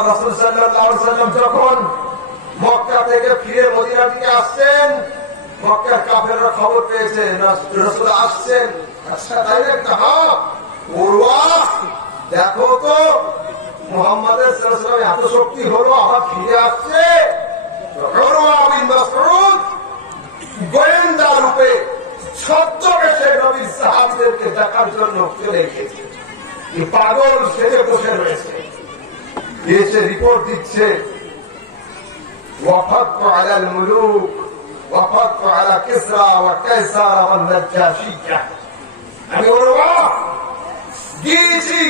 আল্লাহ রাসূল সাল্লাল্লাহু আলাইহি ওয়াসাল্লাম যখন মক্কা থেকে ফিরে মদিনা থেকে আসছেন, মক্কার কাফেররা খবর পেয়েছে রাসূল আসছেন। আচ্ছা তাই না? হ্যাঁ, উরওয়া দেখো তো মুহাম্মাদের সাল্লাল্লাহু আলাইহি ওয়াসাল্লাম এত শক্তি হলো, আবার ফিরে আসছে। উরওয়া বিন মাসউদ গোয়েন্দা রূপে ছদ্মবেশে নবীর সাহাবীদেরকে দেখার জন্য চলে গেছে। এই পাগল সেজে বসে রয়েছে, এসে রিপোর্ট দিচ্ছে ওয়াফাতু আলাল মুলুক ওয়াফাতু আলা কিসরা ওয়া কায়সার ওয়া নাজাশিয়া। আমি উরওয়া গিয়েছি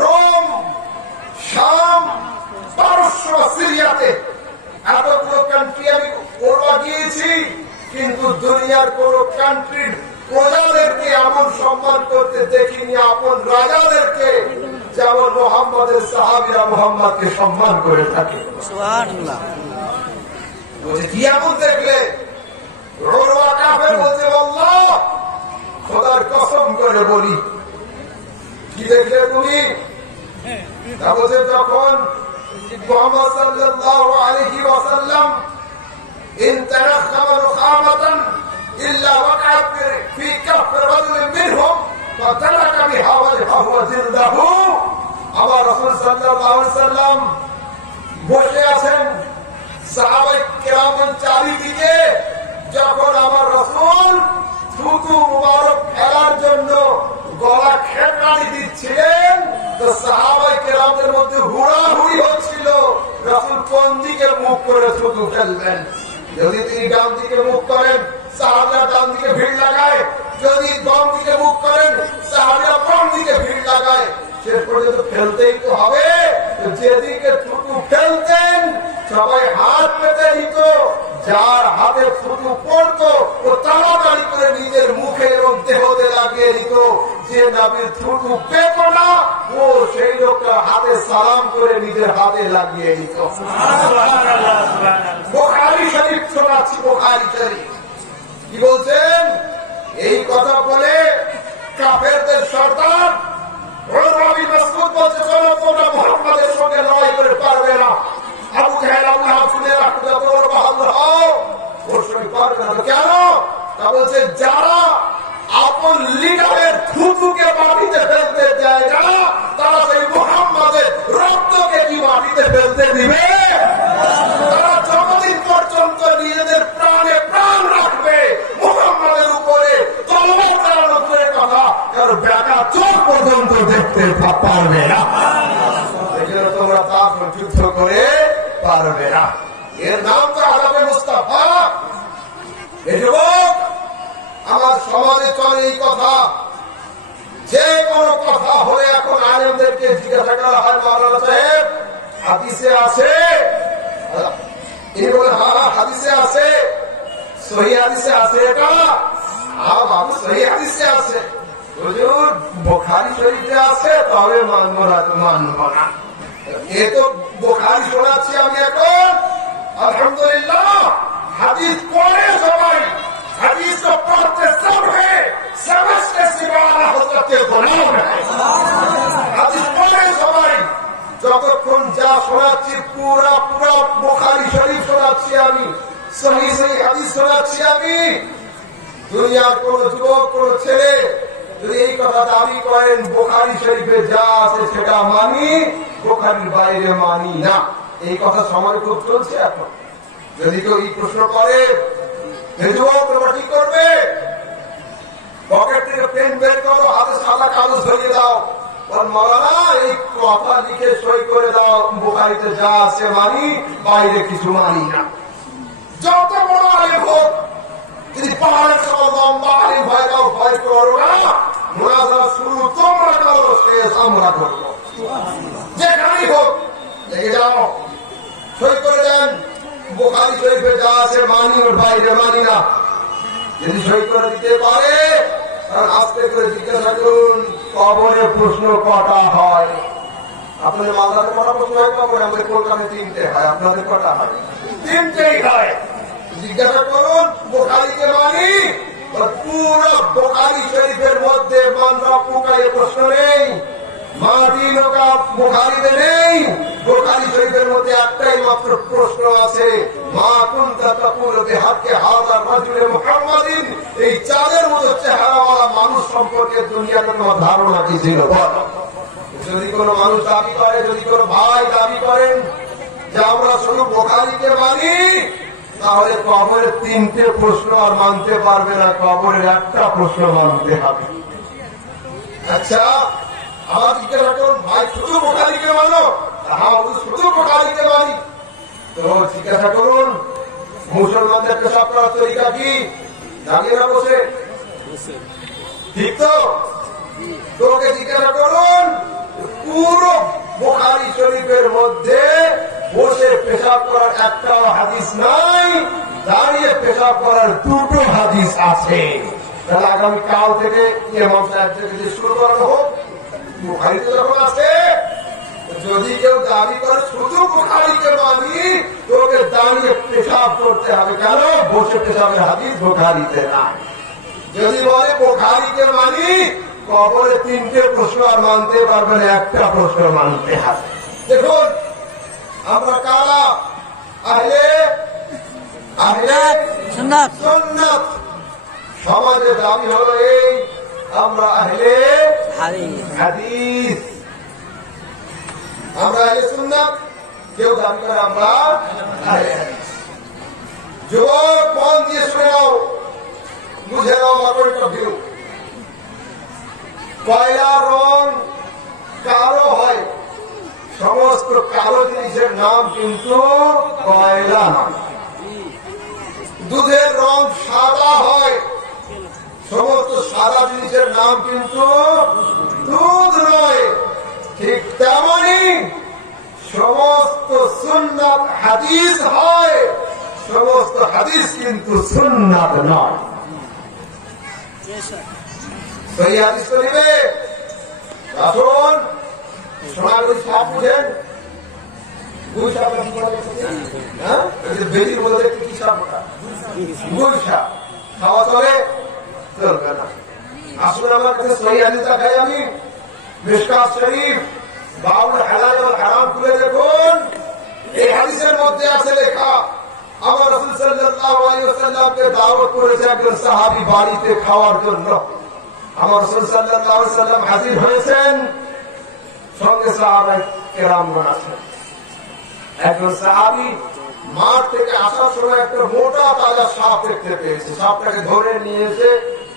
রোম, শাম, পারস্য, সিরিয়াতে, এতগুলো কান্ট্রি আমি উরওয়া গিয়েছি, কিন্তু দুনিয়ার কোন কান্ট্রির প্রজাদেরকে এমন সম্মান করতে দেখিনি, আপন রাজাদেরকে যেমন মুহাম্মাদের সাহাবীরা মুহাম্মদকে সম্মান করে থাকে। সুবহানাল্লাহ। বলছে কি এমন দেখলে? উরওয়া কাফের বলছে আল্লাহ খোদার কসম করে বলি, কি দেখলে তুমি? তা বলছে যখন মুহাম্মদ সাল্লাল্লাহু আলাইহি ওয়াসাল্লাম ইন তারাখামা রুখামাতান ইল্লা ওয়াকাত ফি কাফ রাজুল মিনহুম ফাতারাকা বিহা ওয়াজহাহু ওয়া জিলদাহু। আমার রাসূল সাল্লাল্লাহু আলাইহি ওয়াসাল্লাম বসে আছেন, সাহাবায়ে কেরাম চারিদিকে। যখন আমার রাসূল থুতু মুবারক ফেলার জন্য গলা খেটকানি দিচ্ছিলেন, তো সাহাবায়ে কেরামদের মধ্যে হুড়াহুড়ি হচ্ছিল রাসূল কোন দিকে মুখ করে থুতু ফেলবেন। যদি তিনি ডান দিকে মুখ করেন, সাহাবীরা ডান দিকে ভিড় লাগায়, যদি বাম দিকে মুখ করেন, সাহাবীরা বাম দিকে ভিড় লাগায়। শেষ পর্যন্ত ফেলতেই তো হবে। যেদিকে থুতু ফেলতেন সবাই হাত পেতে দিত, যার হাতে থুতু পড়তো ও তাড়াতাড়ি করে নিজের মুখে এবং দেহতে লাগিয়ে দিত। যে নবীর থুতু পেত না, ও সেই লোকটা হাতে সালাম করে নিজের হাতে লাগিয়ে দিত। বুখারী শরীফ শোনাচ্ছি, বুখারী শরীফ কি বলছেন? এই কথা বলে কাফেরদের সর্দার উরওয়া বিন মাসউদ বলছে, চলো তোমরা মুহাম্মাদের সঙ্গে লড়াই করে পারবে না। আবু জাহেল আবু লাহাব শুনে রাখো, যত বড় বাহাদুর হও ওর সঙ্গে পারবে না। কেন? তা বলছে যারা আপন লিডারের থুতুকে মাটিতে ফেলতে দেয় না, তারা সেই মুহাম্মাদের রক্তকে কি মাটিতে ফেলতে দিবে? তারা যতদিন পর্যন্ত নিজেদের প্রাণে প্রাণ রাখবে মুহাম্মাদের উপরে তলোয়ার চালানো করে কথা, কারণ বেটা চোখ পর্যন্ত দেখতে পারবে না। তোমরা তার যুদ্ধ করে পারবে না। এর নাম তো আলাপে মুস্তাফা। এই যুবক, আমার সমাজে চলে এই কথা, যে কোনো কথা হলে এখন আলেমদেরকে জিজ্ঞাসা করা হয়, মাওলানা সাহেব হাদিসে আছে? তিনি বলে হ্যাঁ হাদিসে আছে, সহিহ হাদিসে আছে। এটা হ্যাঁ বাবু সহিহ হাদিসে আছে। হুজুর বুখারী শরীফে আছে, তবে মানবো না তো মানবো না। এ তো বুখারী শোনাচ্ছি আমি এখন। আলহামদুলিল্লাহ হাদিস পড়ে সবাই, হাদিস তো পড়তে সব সমস্তে সিবানা হযরতে গোলাম হাদিস পড়ে সবাই। যতক্ষণ যা শোনাচ্ছি পুরা পুরা বুখারী শরীফ শোনাচ্ছি আমি, সহিহ সহিহ হাদিস শোনাচ্ছি আমি। দুনিয়ার কোন যুবক কোন ছেলে যদি এই কথা দাবি করেন বুখারী শরীফে যা আছে সেটা মানি, বুখারীর বাইরে মানি না, এই কথা সমাজে খুব চলছে এখন। যদি কেউ এই প্রশ্ন করে যুবক তোমরা কি করবে? পকেট থেকে পেন বের করো, হাতে সাদা কাগজ ধরিয়ে দাও, মাওলানা এই কথা লিখে সই করে দাও, বুখারীতে যা আছে মানি, বাইরে কিছু মানি না। যত বড় আলেম হোক, যদি পাহাড়ের সব লম্বা আলেম ভয় দাও, ভয় করো না। মুনাজারা শুরু তোমরা করো, শেষ আমরা করবো। যেখানেই হোক লেগে যাও, সই করে দেন, বুখারী শরীফে যা আছে মানি, ওর বাইরে মানি না। যদি সই করে দিতে পারে, আস্তে করে জিজ্ঞাসা করুন কবরে প্রশ্ন কটা হয়? আপনাদের মালদাতে কটা প্রশ্ন হয় কবরে? আমাদের কলকাতায় 3টে হয়, আপনাদের কটা হয়? 3টেই হয়। জিজ্ঞাসা করুন বুখারীকে মানি, পুরো বুখারী শরীফের মধ্যে মানরা পোকায় প্রশ্ন নেই, মাদিনকা বুখারীতে নেই। বুখারী একমাত্র প্রশ্ন আছে, মা কুনতা তাকুলু বিহাক্কি হাযার রাজুলি মুহাম্মাদিন, এই চাঁদের মতো চেহারাওয়ালা মানুষ সম্পর্কে দুনিয়াতে তোমার ধারণা কি ছিল? যদি কোনো মানুষ দাবি করে, যদি কোনো ভাই দাবি করেন যে আমরা শুধু বুখারীকে মানি, তাহলে কবরের 3টে প্রশ্ন আর মানতে পারবে না, কবরের একটা প্রশ্ন মানতে হবে। আচ্ছা, আমার জিজ্ঞাসা করুন, ভাই শুধু বুখারীকে মানো? হ্যাঁ, শুধু বুখারীকে মানি। তো জিজ্ঞাসা করুন, মুসলমানদের পেশাব করার তরিকা কি? জানিয়ে না বসে, ঠিক তো? তোকে জিজ্ঞাসা করুন, পুরো বুখারী শরীফের মধ্যে বসে পেশাব করার একটাও হাদিস নাই, দাঁড়িয়ে পেশাব করার 2টো হাদিস আছে। তাহলে আগামী কাল থেকে ইমাম সাহেব থেকে শুরু করানো হোক, বুখারীতে যখন আছে, যদি কেউ দাবি করে শুধু বুখারীকে মানি, তোকে দাঁড়িয়ে পেশাব করতে হবে। কেন? বসে পেশাবের হাদিস বুখারীতে না। যদি বলে বুখারীকে মানি, কবরে 3টে প্রশ্ন আর মানতে পারবে না, একটা প্রশ্ন মানতে হবে। দেখুন আমরা কারা? আহলে সুন্নাত। সমাজের দাবি হলো এই, আমরা আহলে হাদিস, আমরা আহলে সুন্নাত। কেউ দাবি করে আমরা আহলে হাদিস। যুবক মন দিয়ে শোনাও, বুঝে নাও আমার একটা ভিউ। কয়লার রং কালো হয়, সমস্ত কালো জিনিসের নাম কিন্তু কয়লা নয়। দুধের রং সাদা হয়, সমস্ত সাদা জিনিসের নাম কিন্তু দুধ নয়। ঠিক তেমনি সমস্ত সুন্নাত হাদিস হয়, সমস্ত হাদিস কিন্তু সুন্নাত নয়। সেই হাদিস তো নেবে। আসুন, সোনাগুলি সাপ বুঝেন? গুই সাপ কি বলে? হ্যাঁ, বেদির মধ্যে কি সাপ? ওটা গুই সাপ। খাওয়া চলে? চলবে না। আসুন আমার কাছে সহি হাদিস দেখাই আমি। মিশকাত শরীফ বাউল হালাল ওয়াল হারাম খুলে দেখুন, এই হাদিসের মধ্যে আছে লেখা, আমার রাসূল সাল্লাল্লাহু আলাইহি ওয়াসাল্লামকে দাওয়াত করেছে একজন সাহাবী বাড়িতে খাওয়ার জন্য। আমার রাসূল সাল্লাল্লাহু আলাইহি ওয়াসাল্লাম হাজির হয়েছেন, সঙ্গে সাহাবায়ে কেরামগণ আছেন। একজন সাহাবী মাঠ থেকে আসার সময় একটা মোটা তাজা সাপ দেখতে পেয়েছে। সাপটাকে ধরে নিয়ে এসে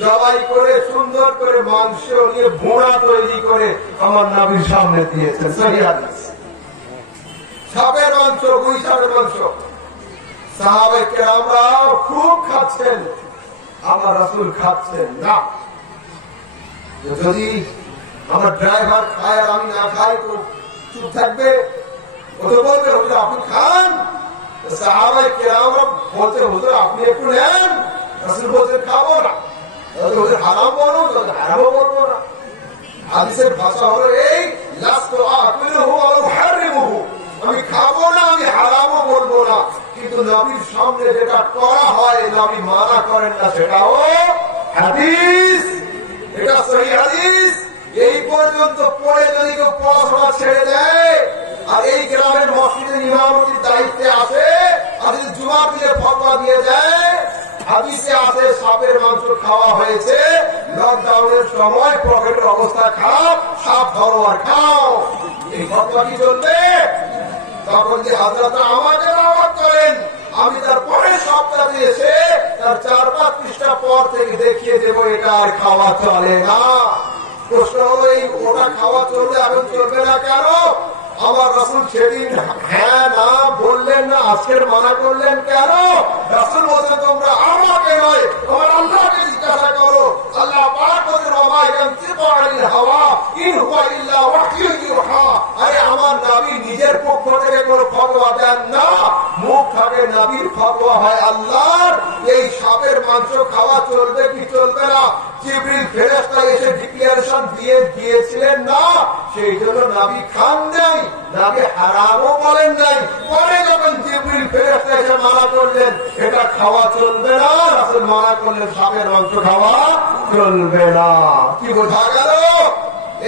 জবাই করে সুন্দর করে মাংস নিয়ে ভুনা তৈরি করে আমার নবীর সামনে দিয়েছেন। সহিহ হাদিস। সাপের মাংস, গুই সাপের মাংস। সাহাবায়ে কেরামরাও খুব খাচ্ছেন, আমার রাসূল খাচ্ছেন না। যদি আমার ড্রাইভার খায় আর আমি না খাই তো চুপ থাকবে? ও তো বলবে, হুজুর আপনি খান। সাহাবায়ে কেরামরা বলতে, হুজুর আপনি একটু নেন। রাসূল বলছেন খাবো না। হুজুর হারাম বলো, হারামও বলবো না। হাদিসের ভাষা হলো এই, লাস্তু আকুলুহু ওয়া উহাররিমুহু, আমি খাবো না, আমি হারামও বলবো না। কিন্তু নবীর সামনে যেটা করা হয়, নবী মানা করেন না, সেটাও হাদিস। এটা সহিহ হাদিস। এই পর্যন্ত পড়ে যদি কেউ পড়াশোনা ছেড়ে দেয় আর এই গ্রামের মসজিদের ইমামতির দায়িত্বে আসে আর যদি জুমার দিনে ফতোয়া দিয়ে দেয়, হাদিসে আছে সাপের মাংস খাওয়া হয়েছে, লকডাউনের সময় পকেটের অবস্থা খারাপ, সাপ ধরো আর খাও, এই ফতোয়া কি চলবে? তখন যে হযরত আমাকে দাওয়াত করেন, আমি তার পরের সপ্তাহে এসে তার 4-5 পৃষ্ঠা পর থেকে দেখিয়ে দেবো এটা আর খাওয়া চলে না। প্রশ্ন হলো, এই ওটা খাওয়া চলবে, এখন চলবে না কেন? আমার রাসূল সেদিন হ্যাঁ না বললেন না, আজকের মানা করলেন কেন? রাসূল বলছেন তোমরা আমাকে নয়, তোমার আল্লাহকে জিজ্ঞাসা করো। আল্লাহ পাক বলেন, ওমা ইয়ানতিকু আনিল হাওয়া ইন হুয়া ইল্লা ওয়াহয়ুন ইউহা। আরে আমার নবী নিজের পক্ষ থেকে কোনো ফতোয়া দেন না, মুখ থেকে নবীর ফতোয়া হয় আল্লাহর। এই সাপের মাংস খাওয়া চলবে কি চলবে না, জিবরিল ফেরেশতা এসে ডিক্লারেশন দিয়ে দিয়েছিলেন না, সেই জন্য নবী খান নাই, নবী হারামও বলেন নাই। পরে যখন জিবরিল ফেরেশতা এসে মানা করলেন এটা খাওয়া চলবে না, রাসূল মানা করলেন সাপের মাংস খাওয়া চলবে না। কি বোঝা গেল?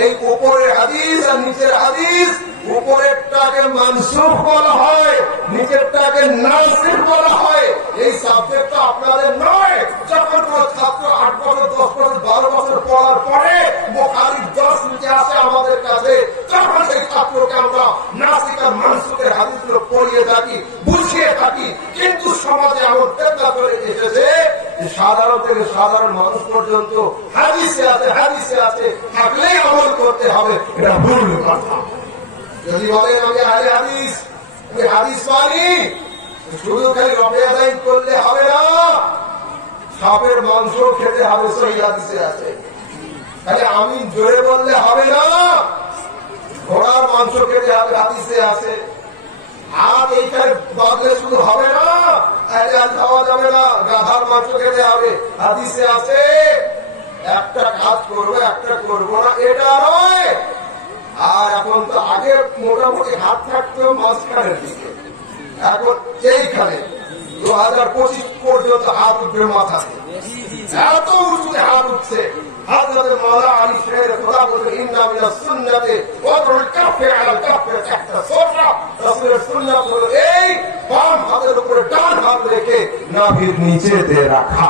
এই উপরের হাদিস আর নিচের হাদিস, উপরেরটাকে মানসুখ বলা হয়, নিচেরটাকে নাসিখ বলা হয়। এই সাবজেক্ট আপনাদের নয়। যখন কোন ছাত্র 8 বছর 10 বছর 12 বছর পড়ার পরে বুখারীর 10 নিচে আসে আমাদের কাছে, তখন সেই ছাত্রকে আমরা নাসিখ আর মানসুখের হাদিসগুলো পড়িয়ে থাকি, বুঝিয়ে থাকি। কিন্তু সমাজে এমন ফিতনা চলে এসেছে সাধারণ থেকে সাধারণ মানুষ পর্যন্ত হাদিসে আছে থাকলেই আমল করতে হবে। এটা ভুল কথা। যদি বলেন আমি আহলে হাদিস, আমি হাদিস মানি, শুধু খালি রবে আদায় করলে হবে না, সাপের মাংস খেতে হবে, সহিহ হাদিসে আছে। খালি আমি জোরে বললে হবে না, ঘোড়ার মাংস খেতে হবে, হাদিসে আছে। হাত এইখানে বাঁধলে শুধু হবে না, খাওয়া যাবে না, গাধার মাংস খেতে হবে, হাদিসে আছে। একটা কাজ করবো একটা করবো না এটা নয়। আর এখন তো আগে মোটামুটি হাত থাকতো মাঝখানের দিকে, এখন এইখানে 2025 পর্যন্ত হাত উঠবে মাথাতে, এত উঁচুতে হাত উঠছে। হযরত মাওলানা আলী শের খোদা বলেন ইন্না মিনাস সুন্নাতি ওয়াদুল কাফি আলাল কাফি তাহতা সুররা। রাসূলের সুন্নাত হলো এই বাম হাতের উপরে ডান হাত রেখে নাভির নিচে দিয়ে রাখা।